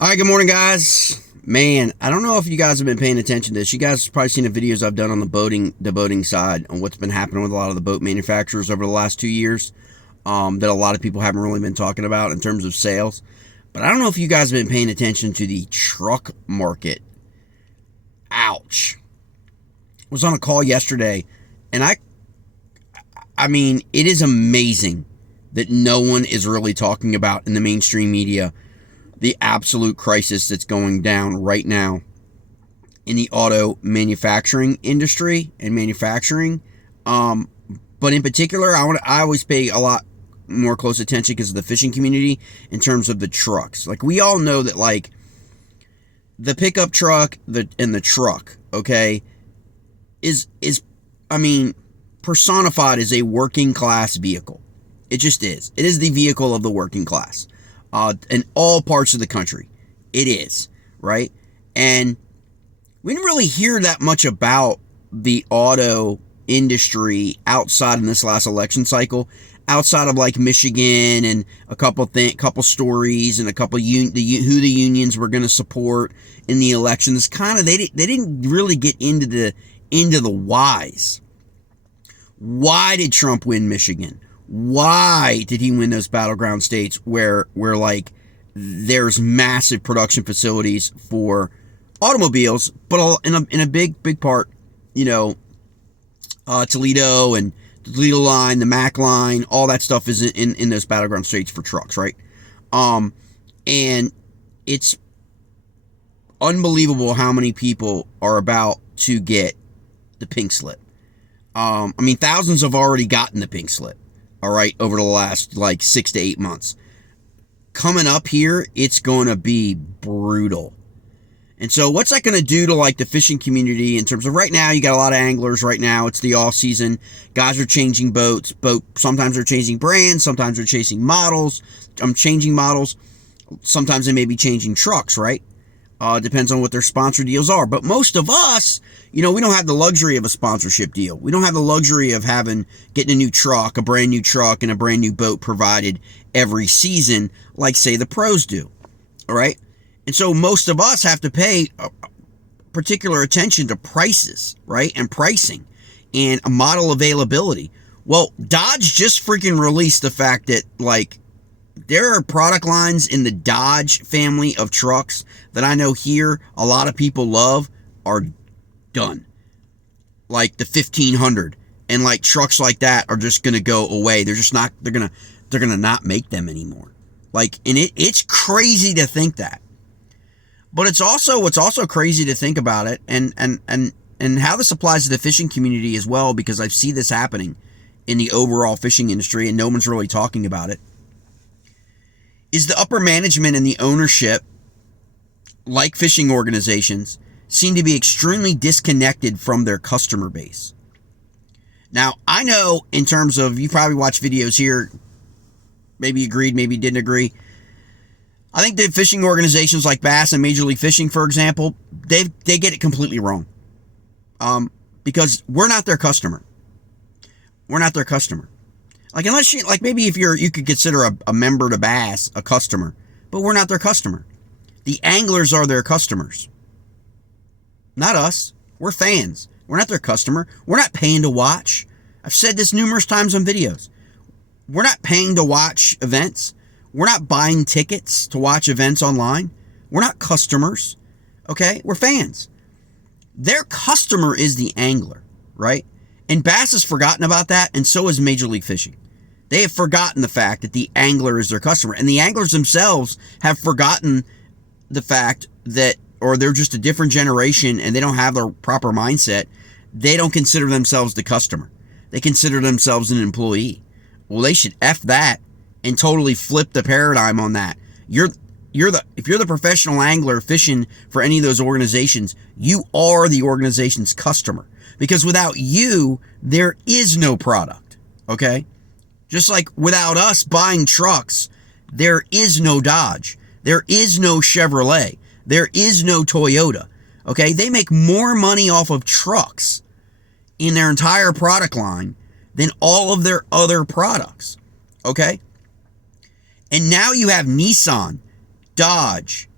All right, good morning, guys. Man, I don't know if you guys have been paying attention to this. You guys have probably seen the videos I've done on the boating side on what's been happening with a lot of the boat manufacturers over the last 2 years that a lot of people haven't really been talking about in terms of sales. But I don't know if you guys have been paying attention to the truck market. Ouch. I was on a call yesterday, and I mean, it is amazing that no one is really talking about in the mainstream media the absolute crisis that's going down right now in the auto manufacturing industry and manufacturing. But in particular, I always pay a lot more close attention because of the fishing community in terms of the trucks. Like, we all know that, like, the pickup truck and the truck, okay, is personified as a working class vehicle. It just is. It is the vehicle of the working class. In all parts of the country. It is, right? And we didn't really hear that much about the auto industry outside in this last election cycle, outside of like Michigan and a couple stories and a couple who the unions were going to support in the election. This kind of they didn't really get into the whys. Why did Trump win Michigan? Why did he win those battleground states where like there's massive production facilities for automobiles, but in a big part, Toledo and the Toledo line, the Mac line, all that stuff is in those battleground states for trucks, right? And it's unbelievable how many people are about to get the pink slip. Thousands have already gotten the pink slip. All right, over the last like 6 to 8 months. Coming up here, it's going to be brutal. And so what's that going to do to like the fishing community in terms of right now? You got a lot of anglers right now. It's the off season. Guys are changing boats. Sometimes they're changing brands. Sometimes they're changing models. Sometimes they may be changing trucks, right? Depends on what their sponsor deals are. But most of us, we don't have the luxury of a sponsorship deal. We don't have the luxury of getting a new truck, a brand new truck, and a brand new boat provided every season, like, say, the pros do. All right? And so most of us have to pay particular attention to prices, right? And pricing and a model availability. Well, Dodge just freaking released the fact that, like, there are product lines in the Dodge family of trucks that I know here a lot of people love are done. Like the 1500 and like trucks like that are just going to go away. They're just not, they're going to not make them anymore. Like, and it's crazy to think that. But what's also crazy to think about it and how this applies to the fishing community as well, because I see this happening in the overall fishing industry and no one's really talking about it, is the upper management and the ownership, like fishing organizations, seem to be extremely disconnected from their customer base. Now, I know in terms of, you probably watch videos here, maybe agreed, maybe didn't agree. I think the fishing organizations like Bass and Major League Fishing, for example, they get it completely wrong. Because we're not their customer. We're not their customer. Like, unless you, like, maybe if you could consider a member to Bass a customer, but we're not their customer. The anglers are their customers. Not us. We're fans. We're not their customer. We're not paying to watch. I've said this numerous times on videos. We're not paying to watch events. We're not buying tickets to watch events online. We're not customers. Okay? We're fans. Their customer is the angler, right? And Bass has forgotten about that, and so has Major League Fishing. They have forgotten the fact that the angler is their customer. And the anglers themselves have forgotten the fact that, or they're just a different generation and they don't have the proper mindset. They don't consider themselves the customer. They consider themselves an employee. Well, they should F that and totally flip the paradigm on that. If you're the professional angler fishing for any of those organizations, you are the organization's customer. Because without you, there is no product, okay? Just like without us buying trucks, there is no Dodge. There is no Chevrolet. There is no Toyota, okay? They make more money off of trucks in their entire product line than all of their other products, okay? And now you have Nissan, Dodge,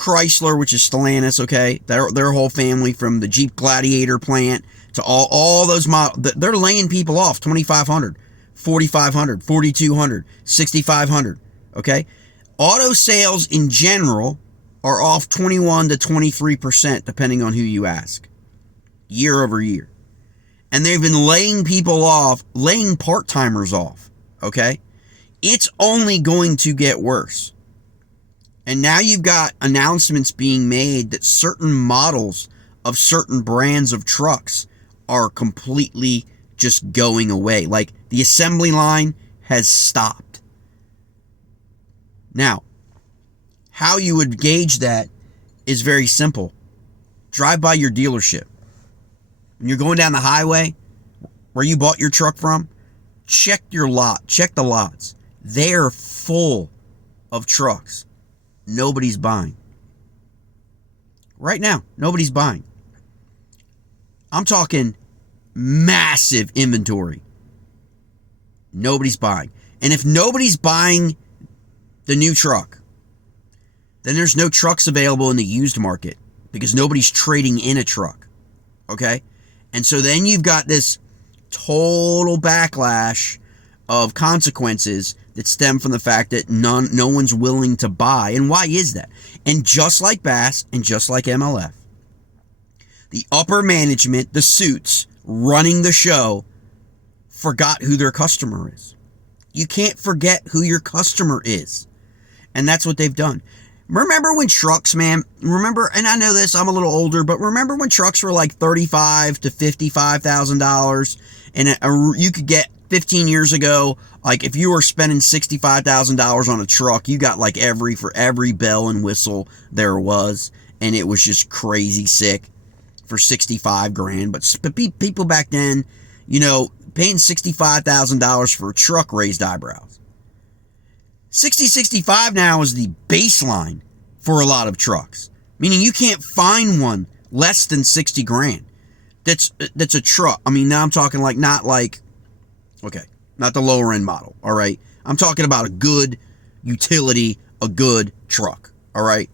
Chrysler, which is Stellantis, okay, their whole family, from the Jeep Gladiator plant to all those models, they're laying people off 2,500, 4,500, 4,200, 6,500, okay? Auto sales in general are off 21 to 23%, depending on who you ask, year over year. And they've been laying people off, laying part-timers off, okay? It's only going to get worse. And now you've got announcements being made that certain models of certain brands of trucks are completely just going away. Like, the assembly line has stopped. Now, how you would gauge that is very simple. Drive by your dealership. When you're going down the highway where you bought your truck from, check your lot. Check the lots. They're full of trucks. Nobody's buying. Right now, nobody's buying. I'm talking massive inventory. Nobody's buying. And if nobody's buying the new truck, then there's no trucks available in the used market because nobody's trading in a truck. Okay? And so then you've got this total backlash of consequences that stem from the fact that no one's willing to buy. And why is that? And just like Bass and just like MLF, the upper management, the suits running the show, forgot who their customer is. You can't forget who your customer is. And that's what they've done. Remember when trucks, man, remember, and I know this, I'm a little older, but remember when trucks were like $35,000 to $55,000, and you could get 15 years ago, like if you were spending $65,000 on a truck, you got like for every bell and whistle there was, and it was just crazy sick for 65 grand. But people back then, paying $65,000 for a truck raised eyebrows. 65 now is the baseline for a lot of trucks, meaning you can't find one less than 60 grand. That's a truck. I mean, now I'm talking like not the lower end model. All right, I'm talking about a good utility, a good truck. All right.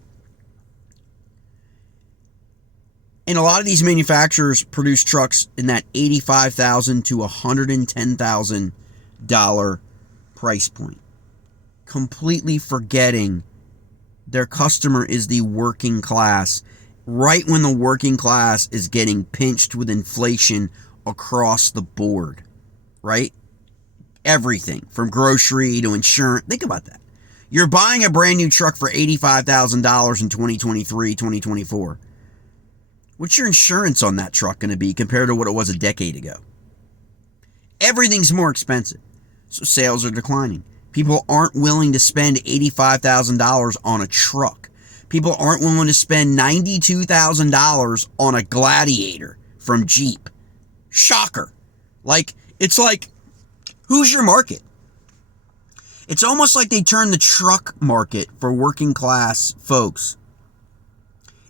And a lot of these manufacturers produce trucks in that $85,000 to $110,000 price point, completely forgetting their customer is the working class, right when the working class is getting pinched with inflation across the board, right? Everything from grocery to insurance. Think about that. You're buying a brand new truck for $85,000 in 2023, 2024. What's your insurance on that truck going to be compared to what it was a decade ago? Everything's more expensive, so sales are declining. People aren't willing to spend $85,000 on a truck. People aren't willing to spend $92,000 on a Gladiator from Jeep. Shocker. It's like, who's your market? It's almost like they turned the truck market for working class folks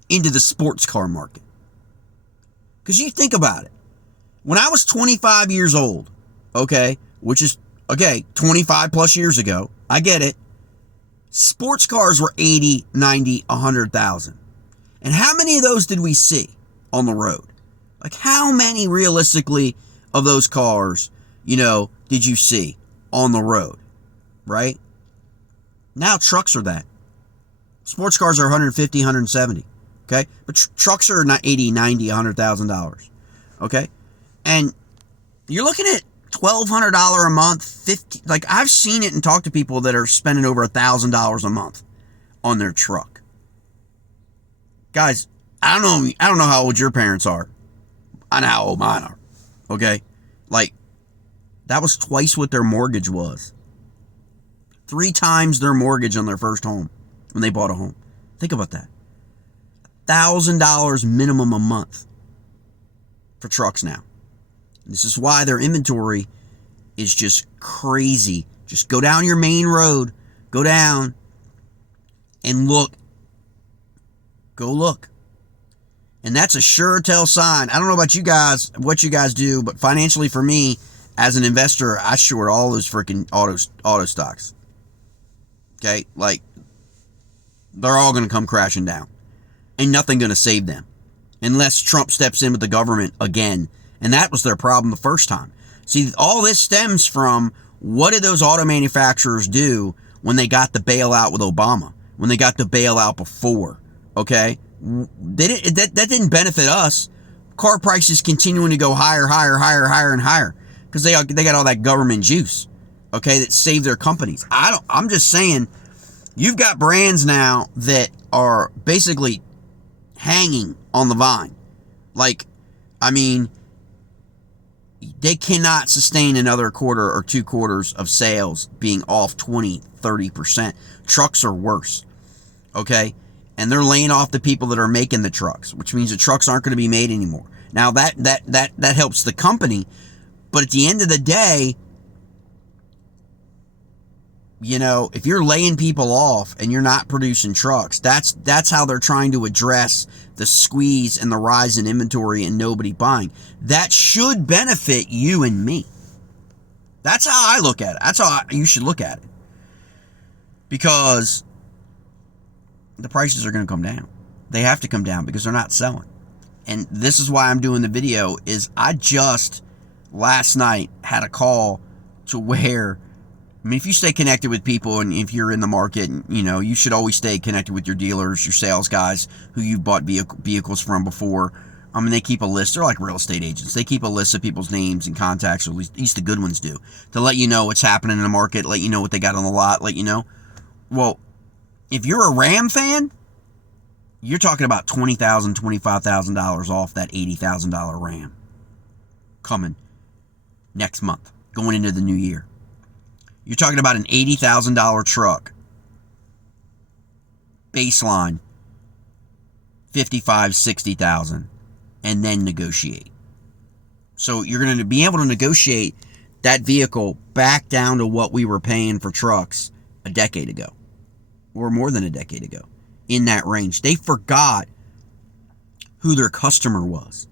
into the sports car market. Because you think about it. When I was 25 years old, which is 25 plus years ago, I get it. Sports cars were 80, 90, 100,000. And how many of those did we see on the road? Like, how many realistically of those cars, did you see on the road, right? Now trucks are that. Sports cars are 150, 170, okay? But trucks are not 80, 90, $100,000, okay? And you're looking at $1,200 a month, $50. Like, I've seen it and talked to people that are spending over $1,000 a month on their truck. Guys, I don't know how old your parents are. I know how old mine are. Okay? Like, that was twice what their mortgage was. 3 times their mortgage on their first home when they bought a home. Think about that. $1,000 minimum a month for trucks now. This is why their inventory is just crazy. Just go down your main road. Go down and look. Go look. And that's a sure tell sign. I don't know about you guys, what you guys do, but financially for me, as an investor, I short all those freaking auto stocks. Okay? Like, they're all going to come crashing down. Ain't nothing going to save them unless Trump steps in with the government again. And that was their problem the first time. See, all this stems from, what did those auto manufacturers do when they got the bailout with Obama? When they got the bailout before, okay? That didn't benefit us. Car prices continuing to go higher, and higher because they got all that government juice, okay, that saved their companies. I'm just saying, you've got brands now that are basically hanging on the vine. Like, I mean, they cannot sustain another quarter or 2 quarters of sales being off 20-30%. Trucks are worse, okay? And they're laying off the people that are making the trucks, which means the trucks aren't going to be made anymore. Now that helps the company, but at the end of the day, you know, if you're laying people off and you're not producing trucks, that's how they're trying to address the squeeze and the rise in inventory and nobody buying. That should benefit you and me. That's how I look at it. That's how you should look at it. Because the prices are going to come down. They have to come down because they're not selling. And this is why I'm doing the video, is I just last night had a call to where, I mean, if you stay connected with people and if you're in the market, you know, you should always stay connected with your dealers, your sales guys who you've bought vehicles from before. I mean, they keep a list. They're like real estate agents. They keep a list of people's names and contacts, or at least the good ones do, to let you know what's happening in the market, let you know what they got on the lot, let you know. Well, if you're a Ram fan, you're talking about $20,000, $25,000 off that $80,000 Ram coming next month, going into the new year. You're talking about an $80,000 truck, baseline, $55,000, $60,000, and then negotiate. So you're going to be able to negotiate that vehicle back down to what we were paying for trucks a decade ago, or more than a decade ago, in that range. They forgot who their customer was.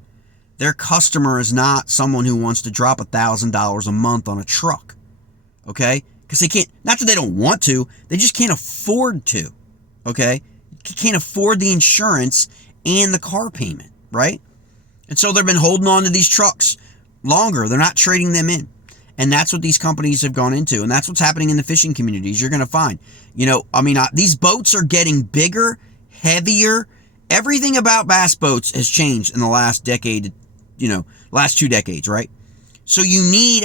Their customer is not someone who wants to drop $1,000 a month on a truck. Okay? Because they can't, not that they don't want to, they just can't afford to. Okay? Can't afford the insurance and the car payment, right? And so they've been holding on to these trucks longer. They're not trading them in. And that's what these companies have gone into. And that's what's happening in the fishing communities. You're going to find, you know, I mean, these boats are getting bigger, heavier. Everything about bass boats has changed in the last decade, you know, last 2 decades, right? So you need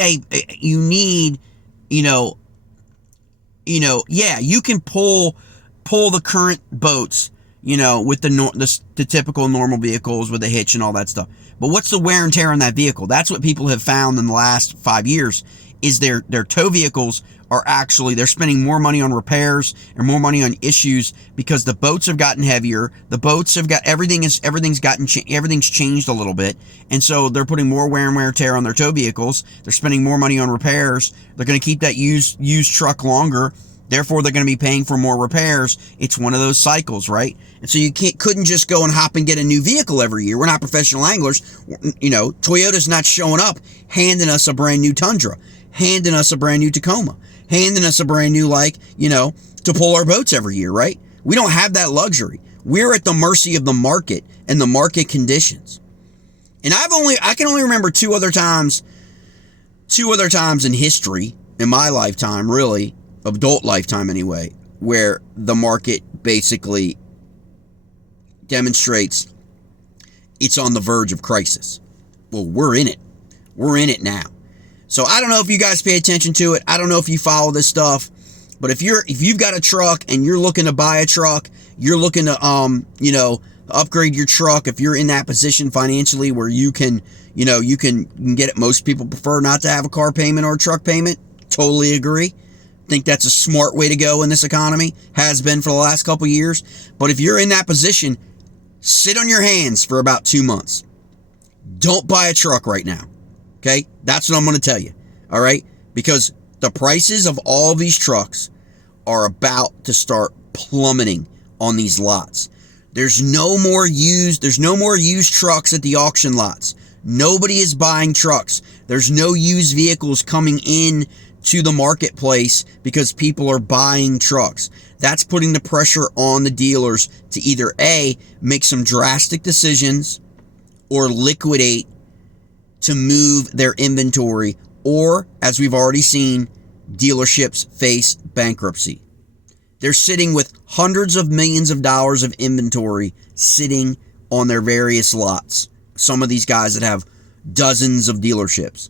yeah, you can pull the current boats, you know, with the typical normal vehicles with a hitch and all that stuff. But what's the wear and tear on that vehicle? That's what people have found in the last 5 years, is their tow vehicles are actually, they're spending more money on repairs and more money on issues because the boats have gotten heavier. The boats have got, everything's changed a little bit. And so they're putting more wear and tear on their tow vehicles. They're spending more money on repairs. They're going to keep that used truck longer. Therefore, they're going to be paying for more repairs. It's one of those cycles, right? And so you couldn't just go and hop and get a new vehicle every year. We're not professional anglers. You know, Toyota's not showing up handing us a brand new Tundra, handing us a brand new Tacoma, handing us a brand new, like, you know, to pull our boats every year, right? We don't have that luxury. We're at the mercy of the market and the market conditions. And I can only remember two other times in history, in my lifetime, really, adult lifetime anyway, where the market basically demonstrates it's on the verge of crisis. Well, we're in it. We're in it now. So I don't know if you guys pay attention to it. I don't know if you follow this stuff, but if you've got a truck and you're looking to buy a truck, you're looking to you know, upgrade your truck, if you're in that position financially where you can get it. Most people prefer not to have a car payment or a truck payment. Totally agree. Think that's a smart way to go in this economy, has been for the last couple of years. But if you're in that position, sit on your hands for about 2 months. Don't buy a truck right now. Okay? That's what I'm going to tell you. All right? Because the prices of all of these trucks are about to start plummeting on these lots. There's no more used trucks at the auction lots. Nobody is buying trucks. There's no used vehicles coming in to the marketplace because people are buying trucks. That's putting the pressure on the dealers to either A, make some drastic decisions or liquidate to move their inventory, or, as we've already seen, dealerships face bankruptcy. They're sitting with hundreds of millions of dollars of inventory sitting on their various lots. Some of these guys that have dozens of dealerships.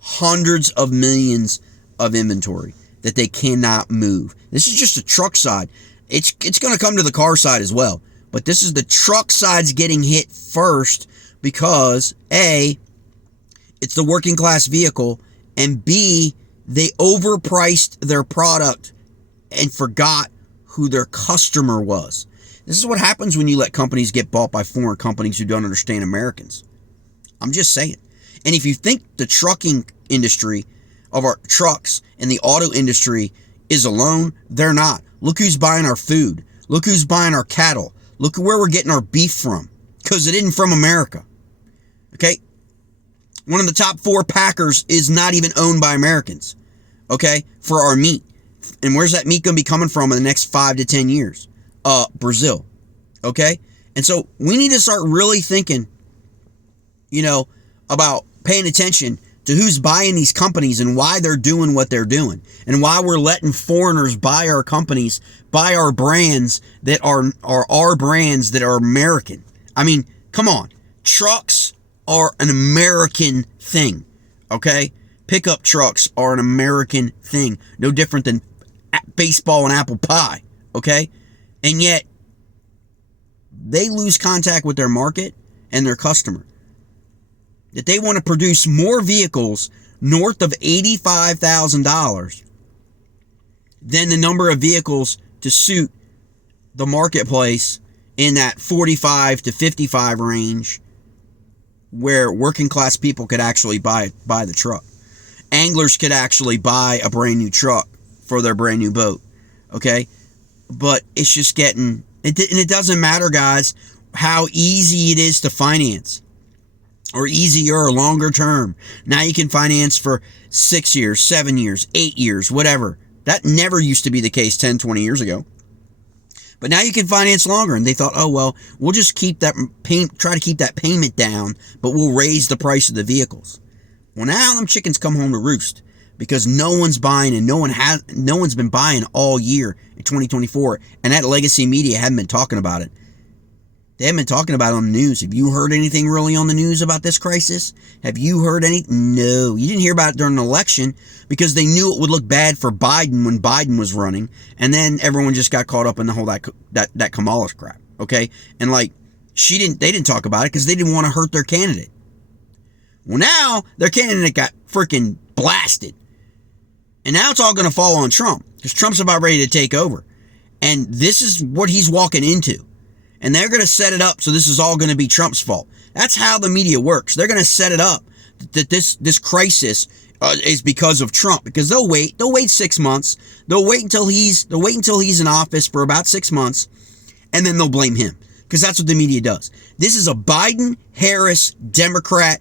Hundreds of millions of inventory that they cannot move. This is just the truck side. It's going to come to the car side as well. But this is the truck side's getting hit first because A, it's the working class vehicle, and B, they overpriced their product and forgot who their customer was. This is what happens when you let companies get bought by foreign companies who don't understand Americans. I'm just saying. And if you think the trucking industry of our trucks and the auto industry is alone, they're not. Look who's buying our food. Look who's buying our cattle. Look where we're getting our beef from, because it isn't from America. Okay? One of the top 4 packers is not even owned by Americans. Okay? For our meat. And where's that meat going to be coming from in the next 5 to 10 years? Brazil. Okay? And so we need to start really thinking, about paying attention to who's buying these companies and why they're doing what they're doing, and why we're letting foreigners buy our companies, buy our brands that are our brands that are American. I mean, come on. Trucks are an American thing, okay? Pickup trucks are an American thing. No different than baseball and apple pie, okay? And yet, they lose contact with their market and their customer. That they want to produce more vehicles north of $85,000 than the number of vehicles to suit the marketplace in that 45 to 55 range, where working class people could actually buy the truck. Anglers could actually buy a brand new truck for their brand new boat. Okay? But it's just getting, and it doesn't matter, guys, how easy it is to finance, or easier or longer term. Now you can finance for 6 years, 7 years, 8 years, whatever. That never used to be the case 10, 20 years ago. But now you can finance longer. And they thought, oh, well, we'll just keep that try to keep that payment down, but we'll raise the price of the vehicles. Well, now them chickens come home to roost, because no one's buying, and no one's been buying all year in 2024. And that legacy media hadn't been talking about it. They haven't been talking about it on the news. Have you heard anything really on the news about this crisis? Have you heard anything? No. You didn't hear about it during the election because they knew it would look bad for Biden when Biden was running. And then everyone just got caught up in the whole that Kamala crap. Okay? And they didn't talk about it because they didn't want to hurt their candidate. Well, now their candidate got freaking blasted. And now it's all going to fall on Trump, because Trump's about ready to take over. And this is what he's walking into. And they're going to set it up so this is all going to be Trump's fault. That's how the media works. They're going to set it up that this crisis is because of Trump, because they'll wait 6 months. They'll wait until he's in office for about 6 months, and then they'll blame him, because that's what the media does. This is a Biden-Harris Democrat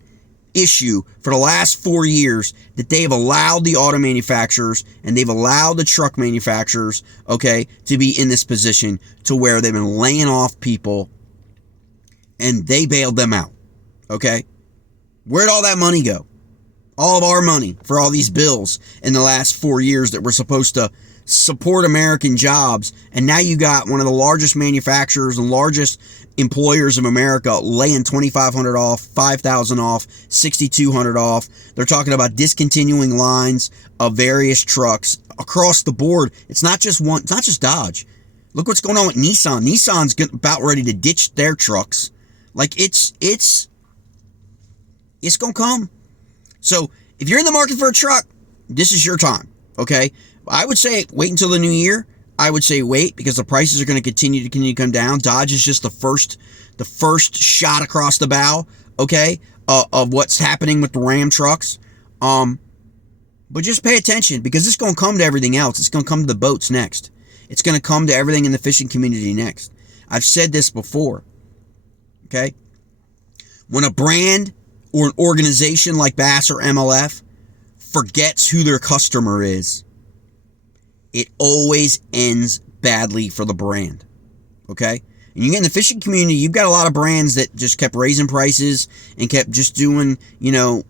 issue for the last 4 years, that they've allowed the auto manufacturers and they've allowed the truck manufacturers, okay, to be in this position to where they've been laying off people and they bailed them out, okay? Where'd all that money go? All of our money for all these bills in the last 4 years that were supposed to support American jobs, and now you got one of the largest manufacturers and largest employers of America laying $2,500 off, $5,000 off, $6,200 off. They're talking about discontinuing lines of various trucks across the board. It's not just one. It's not just Dodge. Look what's going on with Nissan. Nissan's about ready to ditch their trucks. It's gonna come. So if you're in the market for a truck, this is your time. Okay, I would say wait until the new year. I would say wait, because the prices are going to continue to come down. Dodge is just the first shot across the bow, okay, of what's happening with the Ram trucks. But just pay attention, because it's going to come to everything else. It's going to come to the boats next. It's going to come to everything in the fishing community next. I've said this before, okay? When a brand or an organization like Bass or MLF forgets who their customer is, it always ends badly for the brand. Okay? And you get in the fishing community, you've got a lot of brands that just kept raising prices and kept just doing,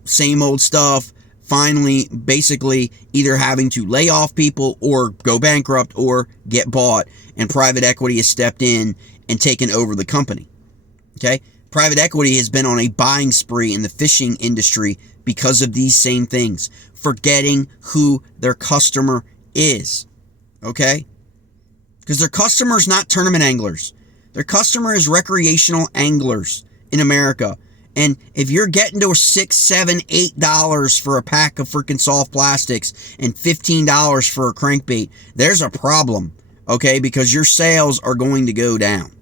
same old stuff. Finally, basically either having to lay off people or go bankrupt or get bought. And private equity has stepped in and taken over the company. Okay? Private equity has been on a buying spree in the fishing industry because of these same things. Forgetting who their customer is. Okay? Because their customer is not tournament anglers. Their customer is recreational anglers in America. And if you're getting to $6, $7, $8 for a pack of freaking soft plastics and $15 for a crankbait, there's a problem, okay? Because your sales are going to go down,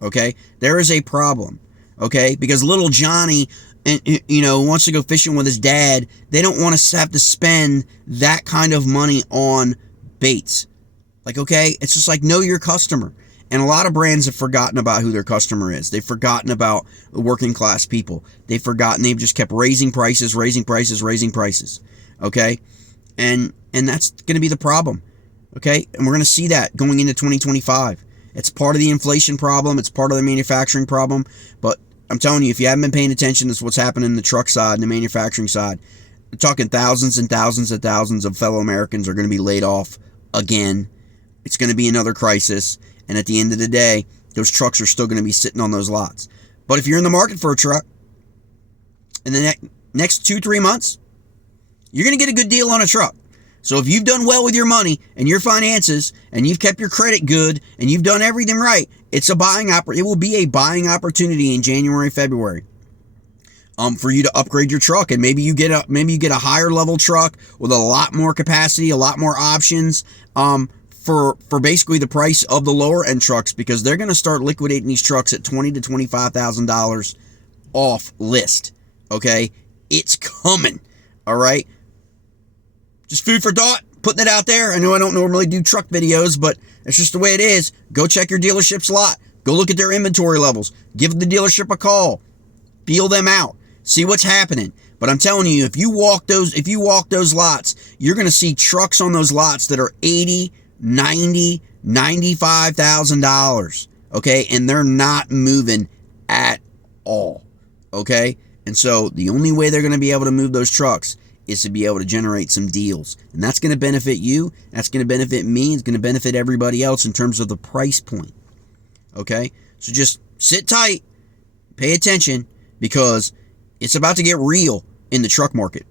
okay? There is a problem, okay? Because little Johnny, wants to go fishing with his dad. They don't want to have to spend that kind of money on baits. Like, okay, it's just like, know your customer. And a lot of brands have forgotten about who their customer is. They've forgotten about the working class people. They've just kept raising prices, okay? And that's going to be the problem, okay? And we're going to see that going into 2025. It's part of the inflation problem. It's part of the manufacturing problem. But I'm telling you, if you haven't been paying attention to what's happening in the truck side and the manufacturing side, we're talking thousands and thousands and thousands of fellow Americans are going to be laid off again. It's going to be another crisis. And at the end of the day, those trucks are still going to be sitting on those lots. But if you're in the market for a truck in the next 2-3 months, you're going to get a good deal on a truck. So if you've done well with your money and your finances and you've kept your credit good and you've done everything right, it will be a buying opportunity in January, February. For you to upgrade your truck, and maybe you get a higher level truck with a lot more capacity, a lot more options, for basically the price of the lower end trucks, because they're going to start liquidating these trucks at $20,000 to $25,000 off list. Okay, it's coming. All right, just food for thought, putting it out there. I know I don't normally do truck videos, but it's just the way it is. Go check your dealership's lot. Go look at their inventory levels. Give the dealership a call. Feel them out. See what's happening. But I'm telling you, if you walk those lots, you're going to see trucks on those lots that are $80,000, $90,000, $95,000. Okay, and they're not moving at all. Okay, and so the only way they're going to be able to move those trucks is to be able to generate some deals, and that's going to benefit you. That's going to benefit me. It's going to benefit everybody else in terms of the price point. Okay, so just sit tight, pay attention, because it's about to get real in the truck market.